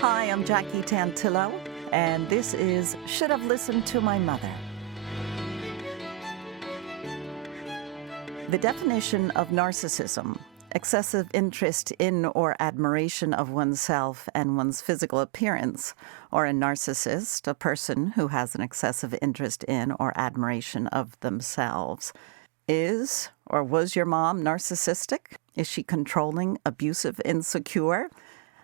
Hi, I'm Jackie Tantillo, and this is Should Have Listened to My Mother. The definition of narcissism, excessive interest in or admiration of oneself and one's physical appearance, or a narcissist, a person who has an excessive interest in or admiration of themselves. Is or was your mom narcissistic? Is she controlling, abusive, insecure?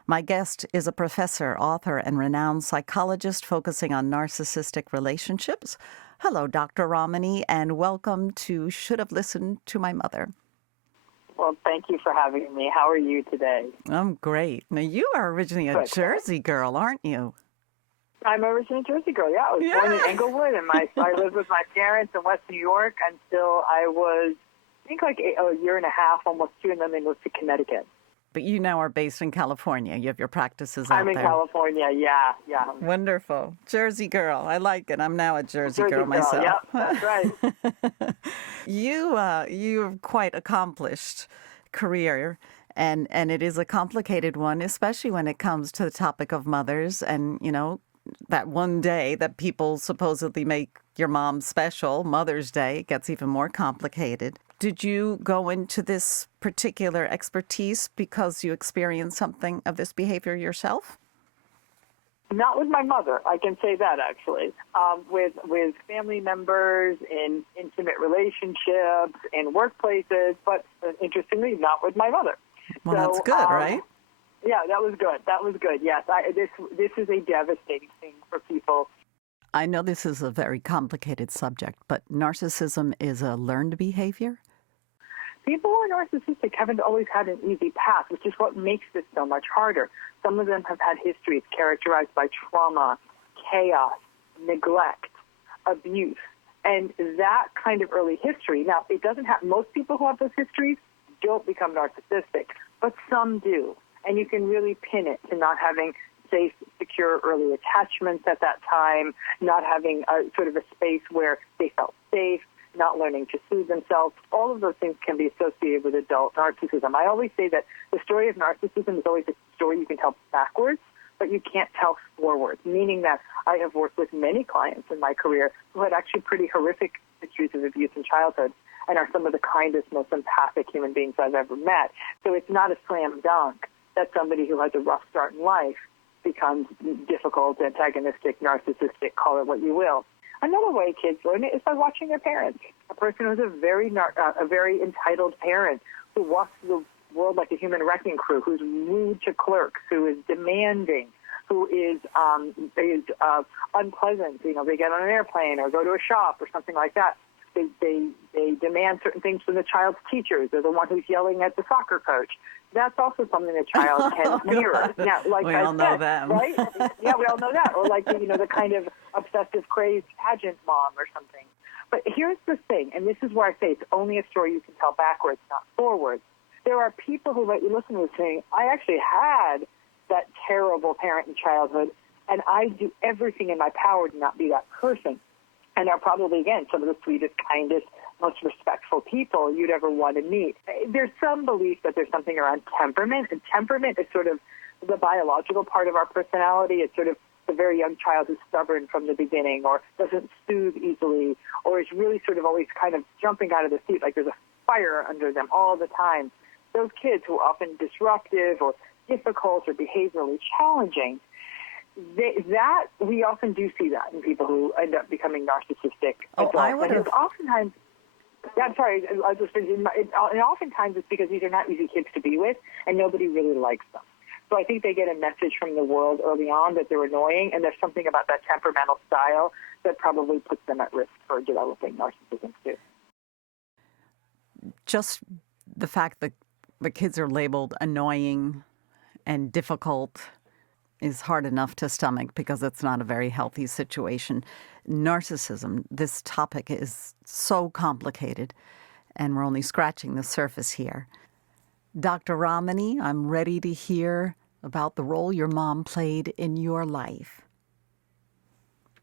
My guest is a professor, author, and renowned psychologist focusing on narcissistic relationships. Hello, Dr. Ramani, and welcome to Should Have Listened to My Mother. Well, thank you for having me. How are you today? I'm great. Now, you are originally a Jersey girl, aren't you? I'm originally a Jersey girl, yeah. I was born in Englewood, and I lived with my parents in West New York until I was, I think, like a year and a half, almost two, and then they moved to Connecticut. But you now are based in California. You have your practices out there. I'm in California, yeah. Wonderful. Jersey girl. I like it. I'm now a Jersey girl myself. Yep, that's right. You've quite accomplished career, and it is a complicated one, especially when it comes to the topic of mothers. And, you know, that one day that people supposedly make your mom special, Mother's Day, gets even more complicated. Did you go into this particular expertise because you experienced something of this behavior yourself? Not with my mother, I can say that actually. With family members, in intimate relationships, in workplaces, but interestingly, not with my mother. Well, so, that's good, right? Yeah, that was good. Yes, this is a devastating thing for people. I know this is a very complicated subject, but narcissism is a learned behavior? People who are narcissistic haven't always had an easy path, which is what makes this so much harder. Some of them have had histories characterized by trauma, chaos, neglect, abuse, and that kind of early history. Now, it doesn't have, most people who have those histories don't become narcissistic, but some do. And you can really pin it to not having safe, secure early attachments at that time, not having a sort of a space where they felt safe, not learning to soothe themselves. All of those things can be associated with adult narcissism. I always say that the story of narcissism is always a story you can tell backwards, but you can't tell forwards, meaning that I have worked with many clients in my career who had actually pretty horrific histories of abuse in childhood and are some of the kindest, most empathic human beings I've ever met. So it's not a slam dunk that somebody who has a rough start in life becomes difficult, antagonistic, narcissistic, call it what you will. Another way kids learn it is by watching their parents. A person who's a very entitled parent who walks the world like a human wrecking crew, who's rude to clerks, who is demanding, who is unpleasant. You know, they get on an airplane or go to a shop or something like that. They demand certain things from the child's teachers. They're the one who's yelling at the soccer coach. That's also something the child can mirror. Now, like we all know them, right? Yeah, we all know that. Or like the kind of obsessive, crazed pageant mom or something. But here's the thing, and this is where I say it's only a story you can tell backwards, not forwards. There are people who let you listen to this saying, I actually had that terrible parent in childhood, and I do everything in my power to not be that person. And are probably, again, some of the sweetest, kindest, most respectful people you'd ever want to meet. There's some belief that there's something around temperament, and temperament is sort of the biological part of our personality. It's sort of the very young child who's stubborn from the beginning or doesn't soothe easily or is really sort of always kind of jumping out of the seat like there's a fire under them all the time. Those kids who are often disruptive or difficult or behaviorally challenging, that we often do see that in people who end up becoming narcissistic adults. And it's oftentimes, I'm sorry, I was just thinking, and oftentimes it's because these are not easy kids to be with, and nobody really likes them. So I think they get a message from the world early on that they're annoying, and there's something about that temperamental style that probably puts them at risk for developing narcissism too. Just the fact that the kids are labeled annoying and difficult is hard enough to stomach because it's not a very healthy situation. Narcissism, this topic is so complicated, and we're only scratching the surface here. Dr. Ramani, I'm ready to hear about the role your mom played in your life.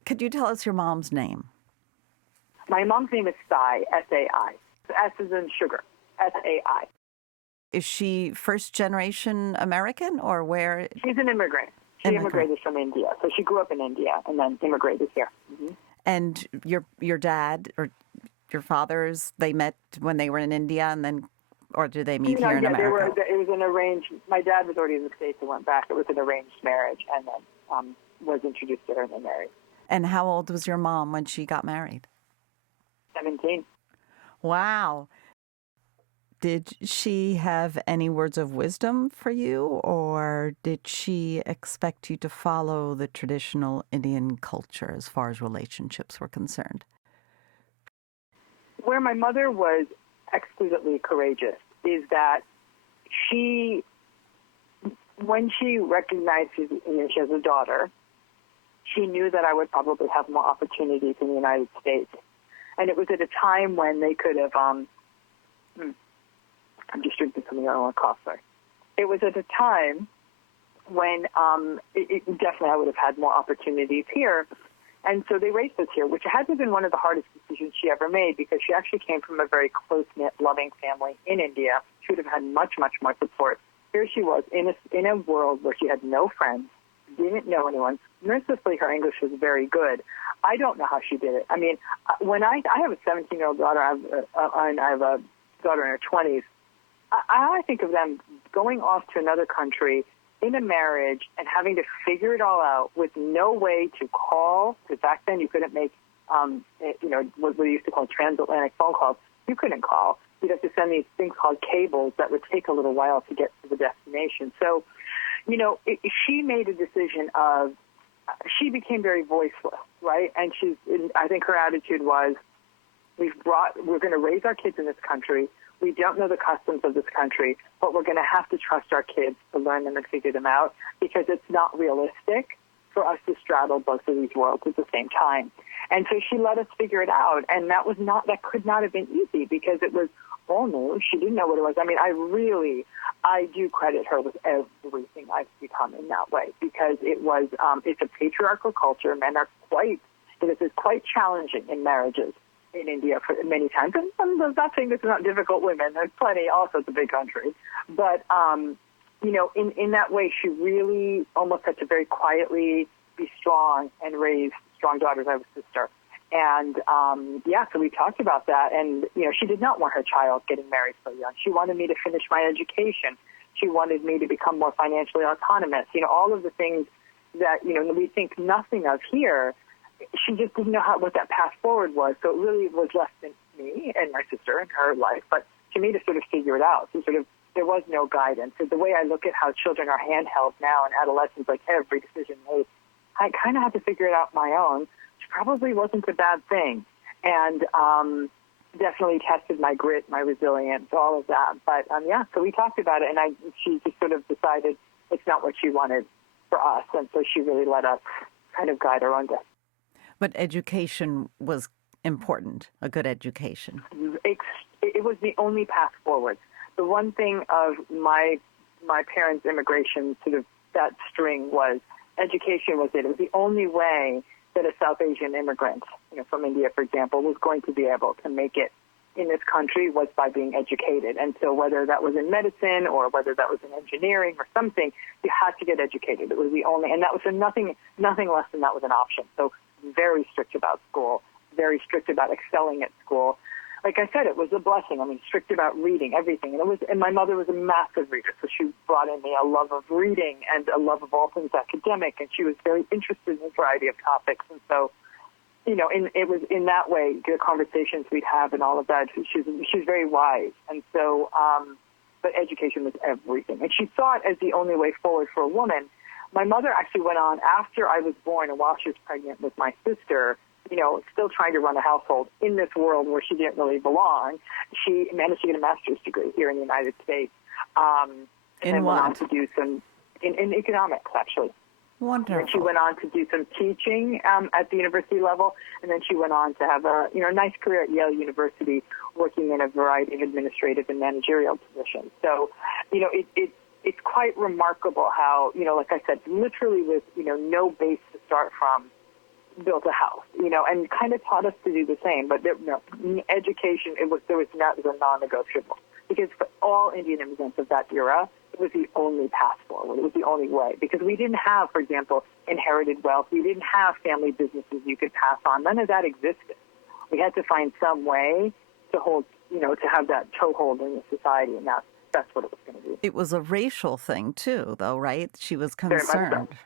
Could you tell us your mom's name? My mom's name is Sai, S-A-I. S is in sugar, S-A-I. Is she first-generation American or where? She's an immigrant. She immigrated from India. So she grew up in India and then immigrated here. Mm-hmm. And your dad or your fathers, they met when they were in India and then, or did they meet here in America? It was an arranged, my dad was already in the States and went back. It was an arranged marriage and then was introduced to her and they married. And how old was your mom when she got married? 17. Wow. Did she have any words of wisdom for you, or did she expect you to follow the traditional Indian culture as far as relationships were concerned? Where my mother was exquisitely courageous is that when she recognized she has a daughter, she knew that I would probably have more opportunities in the United States. And it was at a time when they could have, I'm just drinking something I don't want to cough, sorry. It was at a time when definitely I would have had more opportunities here. And so they raised us here, which hasn't been one of the hardest decisions she ever made because she actually came from a very close-knit, loving family in India. She would have had much, much more support. Here she was in a world where she had no friends, didn't know anyone. Mercifully, her English was very good. I don't know how she did it. I mean, when I have a 17-year-old daughter, I have a daughter in her 20s, I think of them going off to another country in a marriage and having to figure it all out with no way to call, because back then you couldn't make, what we used to call transatlantic phone calls. You couldn't call. You'd have to send these things called cables that would take a little while to get to the destination. So, she made a decision of, she became very voiceless, right? And I think her attitude was, we're going to raise our kids in this country. We don't know the customs of this country, but we're going to have to trust our kids to learn them and figure them out because it's not realistic for us to straddle both of these worlds at the same time. And so she let us figure it out, and that could not have been easy because it was all new. She didn't know what it was. I mean, I do credit her with everything I've become in that way because it's a patriarchal culture. Men are it is quite challenging in marriages in India for many times. And I'm not saying this is not difficult women. There's plenty. Also, it's a big country. But, in that way, she really almost had to very quietly be strong and raise strong daughters. I have a sister. And, so we talked about that. And, she did not want her child getting married so young. She wanted me to finish my education. She wanted me to become more financially autonomous. All of the things that, we think nothing of here. She just didn't know what that path forward was. So it really was left to me and my sister in her life, but to me to sort of figure it out. So there was no guidance. So the way I look at how children are handheld now in adolescence, like every decision made, I kind of had to figure it out my own, which probably wasn't a bad thing. And definitely tested my grit, my resilience, all of that. But, so we talked about it, and she just sort of decided it's not what she wanted for us. And so she really let us kind of guide our own destiny. But education was important, a good education. It was the only path forward. The one thing of my parents' immigration, sort of that string was education was it. It was the only way that a South Asian immigrant, from India, for example, was going to be able to make it in this country was by being educated. And so whether that was in medicine or whether that was in engineering or something, you had to get educated. It was the only, and that was nothing less than that was an option. So very strict about school, very strict about excelling at school. Like I said, it was a blessing. I mean, strict about reading, everything. And my mother was a massive reader, so she brought in me a love of reading and a love of all things academic, and she was very interested in a variety of topics. And so, it was in that way, the conversations we'd have and all of that, she was very wise. And so, but education was everything. And she saw it as the only way forward for a woman. My mother actually went on after I was born and while she was pregnant with my sister, still trying to run a household in this world where she didn't really belong. She managed to get a master's degree here in the United States. And then went on to do some, in economics, actually. Wonderful. And she went on to do some teaching at the university level, and then she went on to have a nice career at Yale University, working in a variety of administrative and managerial positions. So, it's quite remarkable how, like I said, literally with, no base to start from, built a house, and kind of taught us to do the same. But education, it was a non-negotiable because for all Indian immigrants of that era, it was the only path forward. It was the only way, because we didn't have, for example, inherited wealth. We didn't have family businesses you could pass on. None of that existed. We had to find some way to hold, to have that toehold in the society, and that's what it was going to be. It was a racial thing too, though, right? She was concerned. Very much so.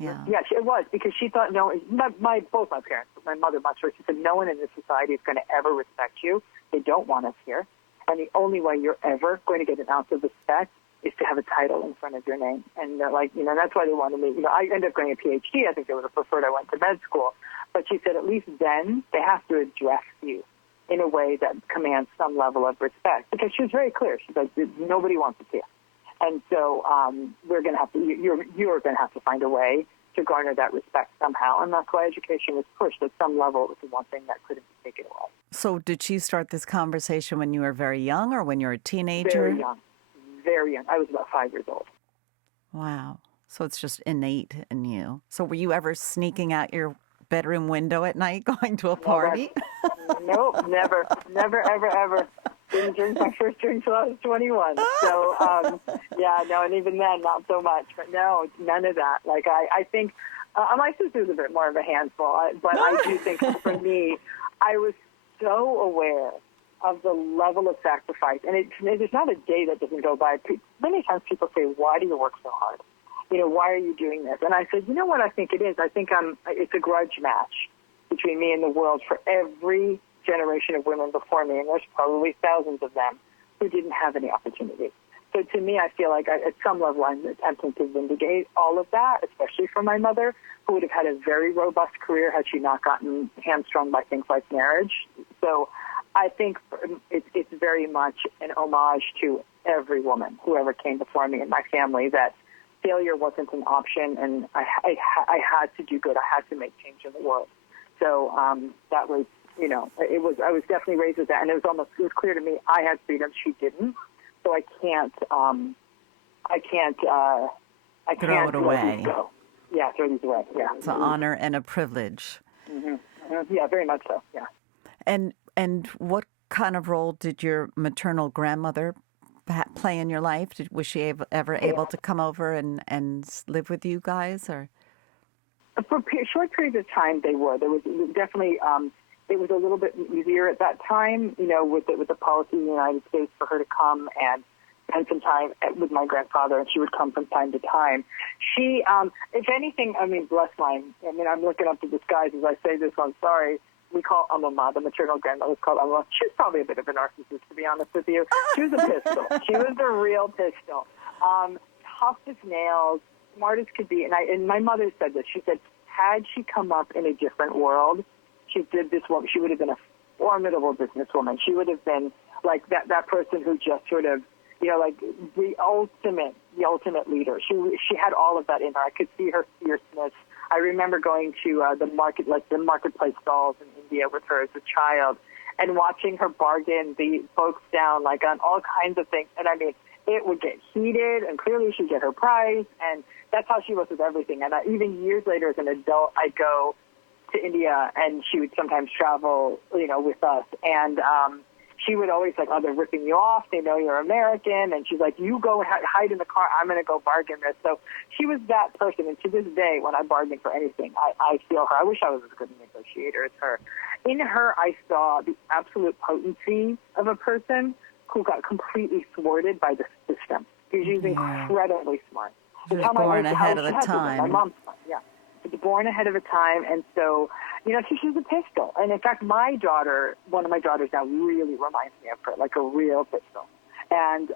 Yeah. Yeah, it was, because she thought both my parents, but my mother much more. She said, no one in this society is going to ever respect you. They don't want us here. And the only way you're ever going to get an ounce of respect is to have a title in front of your name. And they're like, that's why they wanted me. I ended up getting a PhD. I think they would have preferred I went to med school. But she said, at least then they have to address you in a way that commands some level of respect. Because she was very clear. She's like, nobody wants to see us. And so we're going to have to, you're going to have to find a way to garner that respect somehow. And that's why education was pushed at some level. It was the one thing that couldn't be taken away. So did she start this conversation when you were very young or when you were a teenager? Very young. Very young. I was about 5 years old. Wow. So it's just innate in you. So were you ever sneaking out your bedroom window at night going to a party? Nope, never, ever. Didn't drink my first drink till I was 21. So, and even then, not so much. But no, none of that. Like, I think my sister's a bit more of a handful, but I do think for me, I was so aware of the level of sacrifice. And there's not a day that doesn't go by. Many times people say, why do you work so hard? Why are you doing this? And I said, you know what I think it is? I think it's a grudge match between me and the world for every generation of women before me, and there's probably thousands of them who didn't have any opportunity. So to me, I feel like at some level I'm attempting to vindicate all of that, especially for my mother, who would have had a very robust career had she not gotten hamstrung by things like marriage. So I think it's very much an homage to every woman who ever came before me in my family, that failure wasn't an option, and I had to do good. I had to make change in the world. So that was, I was definitely raised with that, and it was clear to me I had freedom, she didn't. So I can't throw it away. Yeah, throw these away. Yeah, it's an honor and a privilege. Mm-hmm. Yeah, very much so. Yeah. And what kind of role did your maternal grandmother play in your life? Was she ever able to come over and live with you guys, or? For short periods of time, they were. There was definitely. It was a little bit easier at that time, with the policy in the United States for her to come and spend some time with my grandfather, and she would come from time to time. She, if anything, bless mine. I'm looking up to the skies as I say this. I'm sorry. We call Mama, the maternal grandmother was called Mama. She was probably a bit of a narcissist, to be honest with you. She was a pistol. She was a real pistol. Tough as nails, smart as could be. And my mother said this. She said, had she come up in a different world, she would have been a formidable businesswoman. She would have been like that person who just sort of, like the ultimate leader. She had all of that in her. I could see her fierceness. I remember going to the marketplace stalls in India with her as a child and watching her bargain the folks down like on all kinds of things. And it would get heated, and clearly she'd get her price, and that's how she was with everything. And even years later as an adult, I'd go to India, and she would sometimes travel, with us. And she would always like, oh, they're ripping you off. They know you're American. And she's like, you go hide in the car. I'm going to go bargain this. So she was that person. And to this day, when I bargain for anything, I feel her. I wish I was as good a negotiator as her. In her, I saw the absolute potency of a person who got completely thwarted by the system. She was incredibly smart. She was born ahead of the time. My mom's smart, yeah. She was born ahead of a time, and so, she was a pistol. And in fact, one of my daughters now really reminds me of her, like a real pistol. And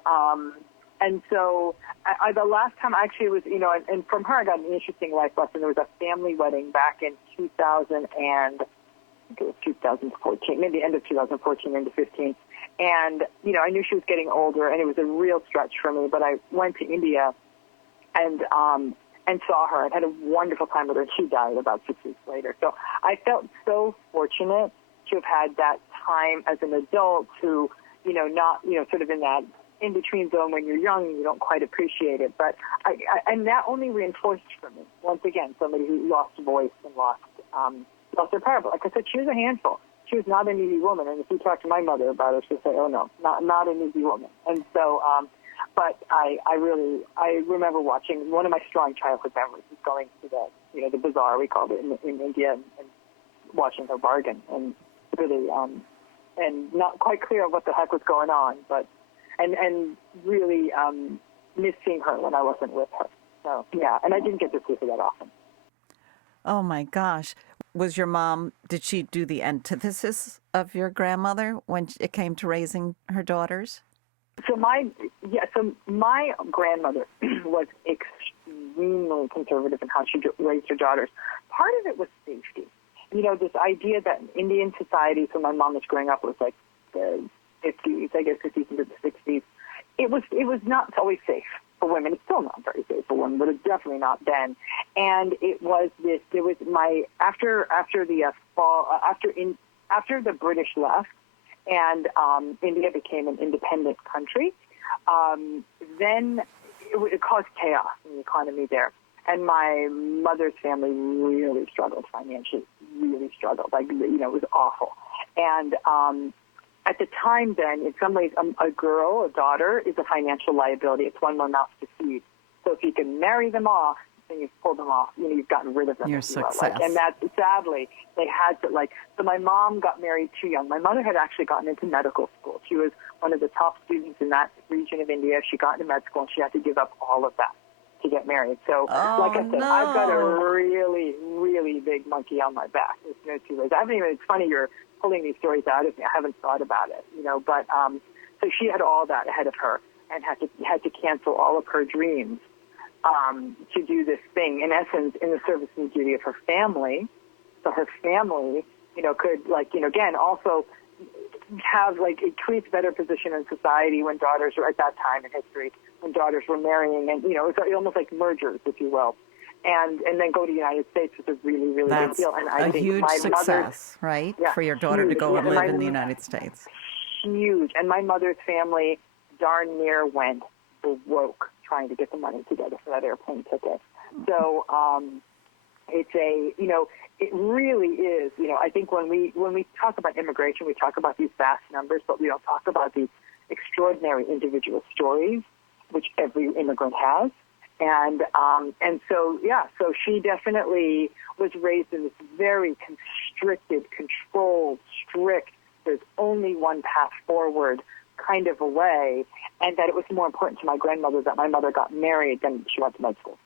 so the last time actually was, and from her I got an interesting life lesson. There was a family wedding back in 2014, maybe end of 2014 into 15. And, I knew she was getting older, and it was a real stretch for me, but I went to India and saw her and had a wonderful time with her. She died about 6 weeks later. So I felt so fortunate to have had that time as an adult to, not, sort of in that in-between zone when you're young and you don't quite appreciate it. But and that only reinforced for me, once again, somebody who lost voice and lost their power. But like I said, she was a handful. She was not an easy woman. And if you talk to my mother about her, she'll say, oh, no, not an easy woman. And so But I remember watching, one of my strong childhood memories is going to the bazaar, we called it in India, and watching her bargain, and really, and not quite clear what the heck was going on, but, and really missing her when I wasn't with her. So, yeah, and I didn't get to see her that often. Oh, my gosh. Was your mom, did she do the antithesis of your grandmother when it came to raising her daughters? So my grandmother was extremely conservative in how she raised her daughters. Part of it was safety. This idea that in Indian society, so my mom was growing up, it was like the 50s, I guess 50s into the 60s. It was not always safe for women. It's still not very safe for women, but it's definitely not then. And after the British left, and India became an independent country, then it caused chaos in the economy there. And my mother's family really struggled financially, really struggled. Like, it was awful. And at the time then, in some ways, a daughter, is a financial liability. It's one more mouth to feed. So if you can marry them off, then you've pulled them off. You've gotten rid of them. Your success. And that, sadly, they had to, so my mom got married too young. My mother had actually gotten into medical school. She was one of the top students in that region of India. She got into med school, and she had to give up all of that to get married. So, like I said, no. I've got a really, really big monkey on my back. There's no two ways. It's funny you're pulling these stories out of me. I haven't thought about it, but so she had all that ahead of her and had to cancel all of her dreams to do this thing, in essence, in the service and duty of her family. So her family, could, again, also have, it creates better position in society when daughters were, at that time in history, when daughters were marrying, and, it's almost like mergers, if you will. And then go to the United States was a really, really big deal. And I think huge success, right, for your daughter to go and live in the United States. Huge. And my mother's family darn near went broke trying to get the money together for that airplane ticket. So it really is, I think when we talk about immigration, we talk about these vast numbers, but we don't talk about these extraordinary individual stories, which every immigrant has. And so she definitely was raised in this very constricted, controlled, strict, there's only one path forward kind of a way, and that it was more important to my grandmother that my mother got married than she went to med school.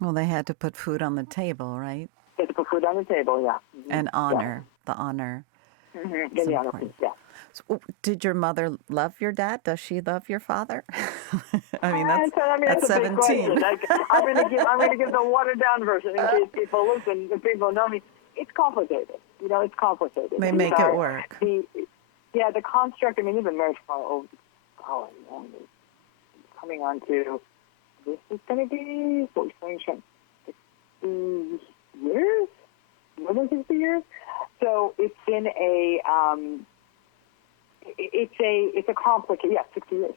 Well, they had to put food on the table, right? They had to put food on the table, yeah. Mm-hmm. And honor, the honor. Mm-hmm. Yeah, the honor, yeah. So, did your mother love your dad? Does she love your father? That's a 17. Big question. I'm going to give the watered down version in case people listen, if people know me. It's complicated. It's complicated. They make it work. The construct. You've been married for coming on to, this is going to be 60 years, more than 60 years. So it's been it's a complicated, 60 years.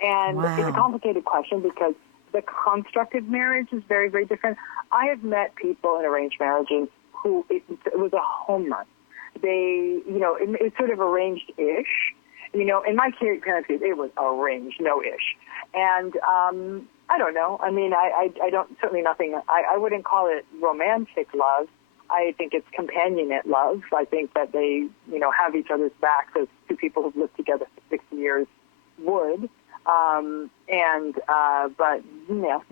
And wow. It's a complicated question because the construct of marriage is very, very different. I have met people in arranged marriages who it was a home run. They, it's sort of arranged-ish. In my parents' case, it was arranged, no-ish. And I don't know. I don't, certainly nothing, I wouldn't call it romantic love. I think it's companionate love. I think that they, have each other's backs as two people who've lived together for 60 years would. But not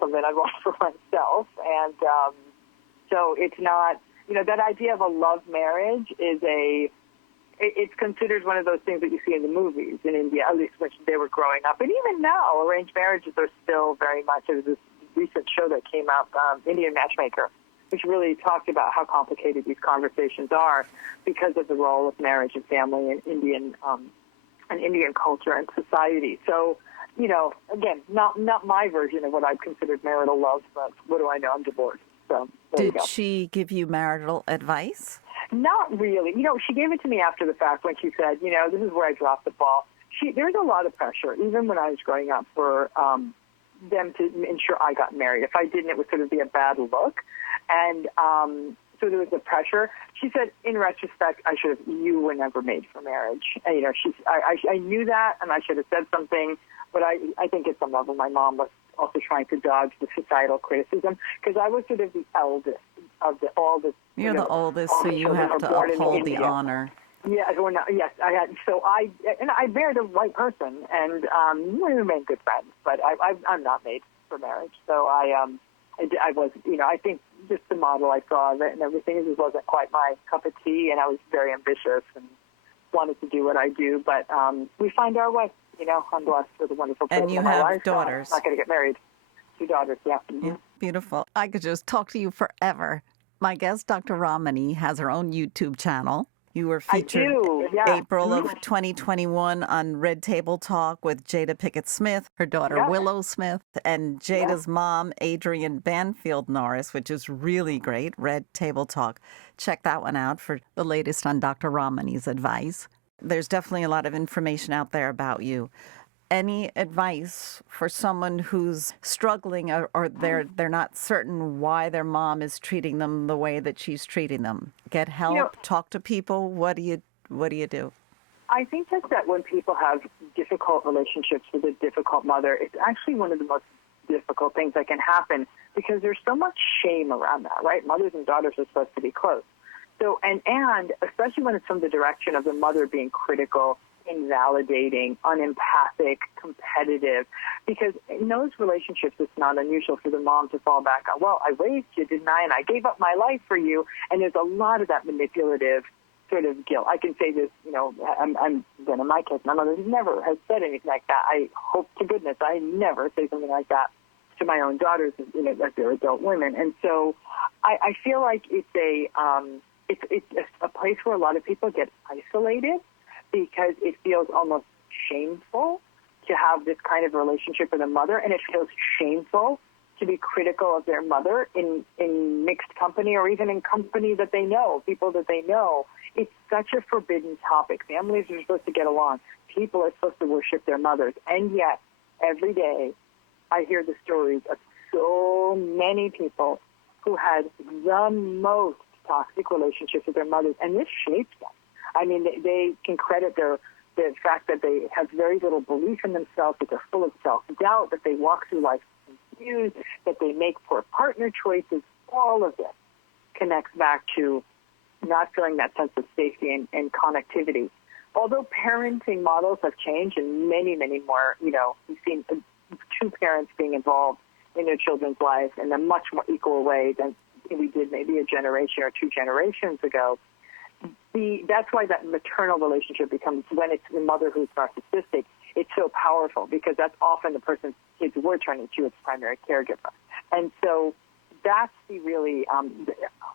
something I'd want for myself. And so it's not, that idea of a love marriage is it's considered one of those things that you see in the movies in India, at least when they were growing up. And even now, arranged marriages are still very much, there was this recent show that came out, Indian Matchmaker, which really talked about how complicated these conversations are because of the role of marriage and family in Indian culture and society. So, again, not my version of what I've considered marital love, but what do I know? I'm divorced. So did she give you marital advice? Not really. She gave it to me after the fact when she said, this is where I dropped the ball. There was a lot of pressure, even when I was growing up, for them to ensure I got married. If I didn't, it would sort of be a bad look. And so there was the pressure. She said, in retrospect, you were never made for marriage. And, I knew that, and I should have said something, But I think at some level my mom was also trying to dodge the societal criticism because I was sort of the eldest of all the. You're the oldest, so you have to uphold the honor. Yeah, yes, I had. So I married the right person, and we remained good friends. But I'm not made for marriage, so I was, I think just the model I saw of it and everything just wasn't quite my cup of tea, and I was very ambitious and wanted to do what I do. But we find our way. I'm blessed with a wonderful person in my life. And you have daughters. I'm not going to get married. 2 daughters, yeah. Mm-hmm. Yeah. Beautiful. I could just talk to you forever. My guest, Dr. Ramani, has her own YouTube channel. You were featured April of 2021 on Red Table Talk with Jada Pickett Smith, her daughter Willow Smith, and Jada's mom, Adrienne Banfield Norris, which is really great, Red Table Talk. Check that one out for the latest on Dr. Ramani's advice. There's definitely a lot of information out there about you. Any advice for someone who's struggling or they're not certain why their mom is treating them the way that she's treating them? Get help, talk to people. What do you do? I think that when people have difficult relationships with a difficult mother, it's actually one of the most difficult things that can happen because there's so much shame around that, right? Mothers and daughters are supposed to be close. So, and especially when it's from the direction of the mother being critical, invalidating, unempathic, competitive, because in those relationships, it's not unusual for the mom to fall back on, well, I raised you, didn't I? And I gave up my life for you. And there's a lot of that manipulative sort of guilt. I can say this, then in my case, my mother never has said anything like that. I hope to goodness I never say something like that to my own daughters, as they're adult women. And so I feel like it's a place where a lot of people get isolated because it feels almost shameful to have this kind of relationship with a mother, and it feels shameful to be critical of their mother in mixed company or even in company that they know, people that they know. It's such a forbidden topic. Families are supposed to get along. People are supposed to worship their mothers. And yet, every day, I hear the stories of so many people who had the most toxic relationships with their mothers, and this shapes them. I mean, they can credit the fact that they have very little belief in themselves, that they're full of self-doubt, that they walk through life confused, that they make poor partner choices. All of this connects back to not feeling that sense of safety and connectivity. Although parenting models have changed and many, many more, we've seen 2 parents being involved in their children's lives in a much more equal way than we did maybe a generation or 2 generations ago. That's why that maternal relationship becomes, when it's the mother who's narcissistic, it's so powerful because that's often the person's kids were turning to its primary caregiver. And so that's the really,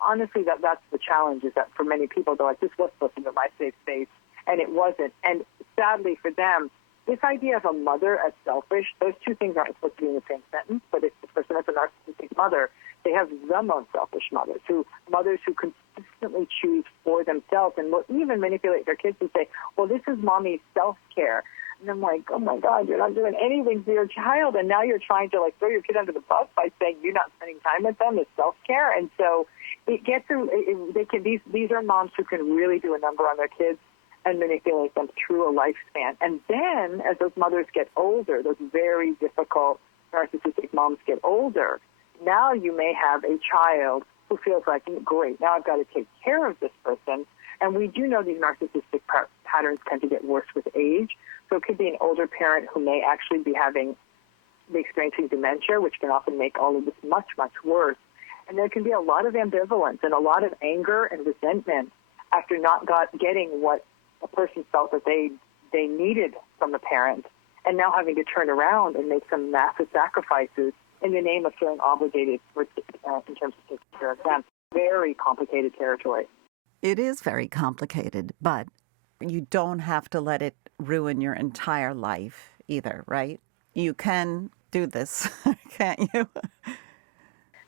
honestly, that's the challenge, is that for many people, they're like, this was supposed to be my safe space, and it wasn't. And sadly for them, this idea of a mother as selfish, those 2 things aren't supposed to be in the same sentence, but if the person has a narcissistic mother, they have the most selfish mothers who consistently choose for themselves and will even manipulate their kids and say, well, this is mommy's self-care. And I'm like, oh, my God, you're not doing anything for your child, and now you're trying to, throw your kid under the bus by saying you're not spending time with them is self-care. And so it gets these are moms who can really do a number on their kids and manipulate them through a lifespan. And then as those mothers get older, those very difficult narcissistic moms get older, now you may have a child who feels like, great, now I've got to take care of this person. And we do know these narcissistic patterns tend to get worse with age. So it could be an older parent who may actually be experiencing dementia, which can often make all of this much, much worse. And there can be a lot of ambivalence and a lot of anger and resentment after not getting what a person felt that they needed from a parent, and now having to turn around and make some massive sacrifices in the name of feeling obligated in terms of taking care of them. Very complicated territory. It is very complicated, but you don't have to let it ruin your entire life either, right? You can do this, can't you?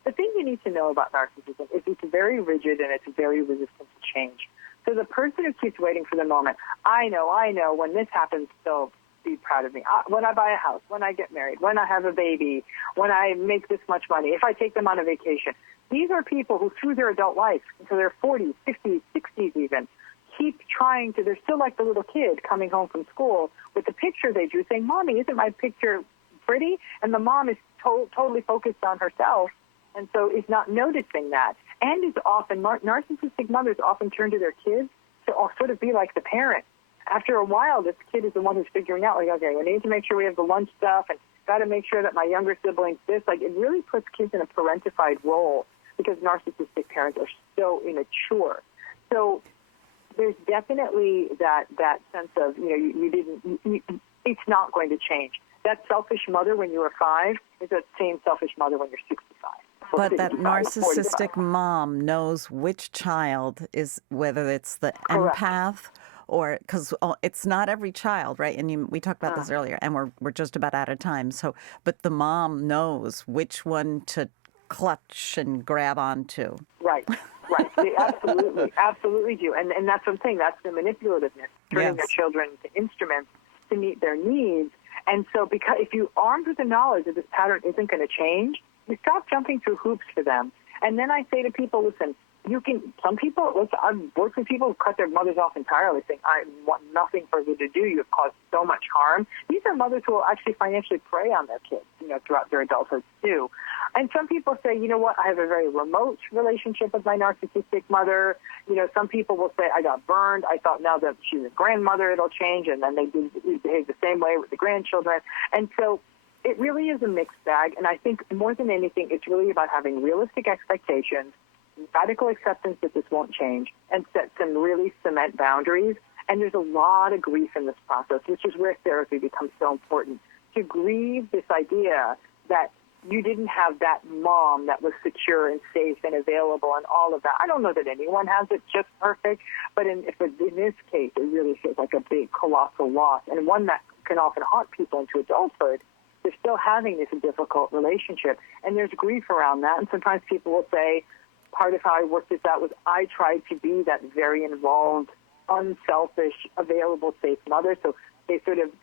The thing you need to know about narcissism is it's very rigid and it's very resistant to change. So the person who keeps waiting for the moment, I know, when this happens, they'll be proud of me. When I buy a house, when I get married, when I have a baby, when I make this much money, if I take them on a vacation. These are people who, through their adult life, until their 40s, 50s, 60s even, keep trying to, they're still like the little kid coming home from school with the picture they drew saying, Mommy, isn't my picture pretty? And the mom is totally focused on herself, and so is not noticing that. And is often, narcissistic mothers often turn to their kids to sort of be like the parent. After a while, this kid is the one who's figuring out, like, okay, we need to make sure we have the lunch stuff, and got to make sure that my younger siblings this. Like, it really puts kids in a parentified role because narcissistic parents are so immature. So there's definitely that sense of, it's not going to change. That selfish mother when you were 5 is that same selfish mother when you're 65. But that narcissistic mom knows which child is, whether it's the empath or, because it's not every child, right? And we talked about this earlier, and we're just about out of time. So, but the mom knows which one to clutch and grab onto. Right. They absolutely do. And that's what I'm saying. That's the manipulativeness, turning their children into instruments to meet their needs. And so because if you armed with the knowledge that this pattern isn't going to change, you stop jumping through hoops for them. And then I say to people, listen, I've worked with people who cut their mothers off entirely, saying, I want nothing for you to do. You've caused so much harm. These are mothers who will actually financially prey on their kids, throughout their adulthood too. And some people say, you know what, I have a very remote relationship with my narcissistic mother. Some people will say, I got burned. I thought now that she's a grandmother, it'll change. And then they behave the same way with the grandchildren. And so it really is a mixed bag. And I think more than anything, it's really about having realistic expectations, radical acceptance that this won't change, and set some really cement boundaries. And there's a lot of grief in this process, which is where therapy becomes so important, to grieve this idea that you didn't have that mom that was secure and safe and available and all of that. I don't know that anyone has it just perfect, but in this case, it really feels like a big, colossal loss, and one that can often haunt people into adulthood. They're still having this difficult relationship, and there's grief around that. And sometimes people will say, part of how I worked this out was I tried to be that very involved, unselfish, available, safe mother. So they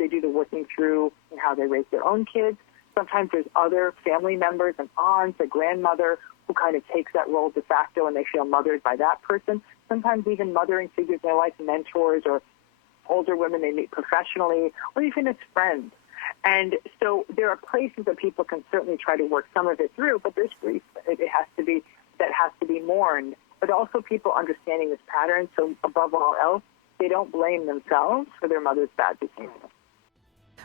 do the working through in how they raise their own kids. Sometimes there's other family members, an aunt, a grandmother, who kind of takes that role de facto, and they feel mothered by that person. Sometimes even mothering figures in their life, mentors or older women they meet professionally, or even as friends. And so there are places that people can certainly try to work some of it through, but there's grief that has to be mourned. But also people understanding this pattern, so above all else, they don't blame themselves for their mother's bad behavior.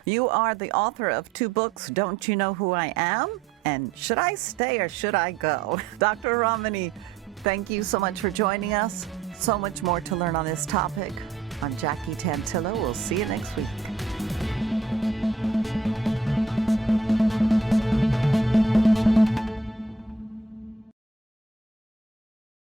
You are the author of 2 books, Don't You Know Who I Am? And Should I Stay or Should I Go? Dr. Ramani, thank you so much for joining us. So much more to learn on this topic. I'm Jackie Tantillo. We'll see you next week.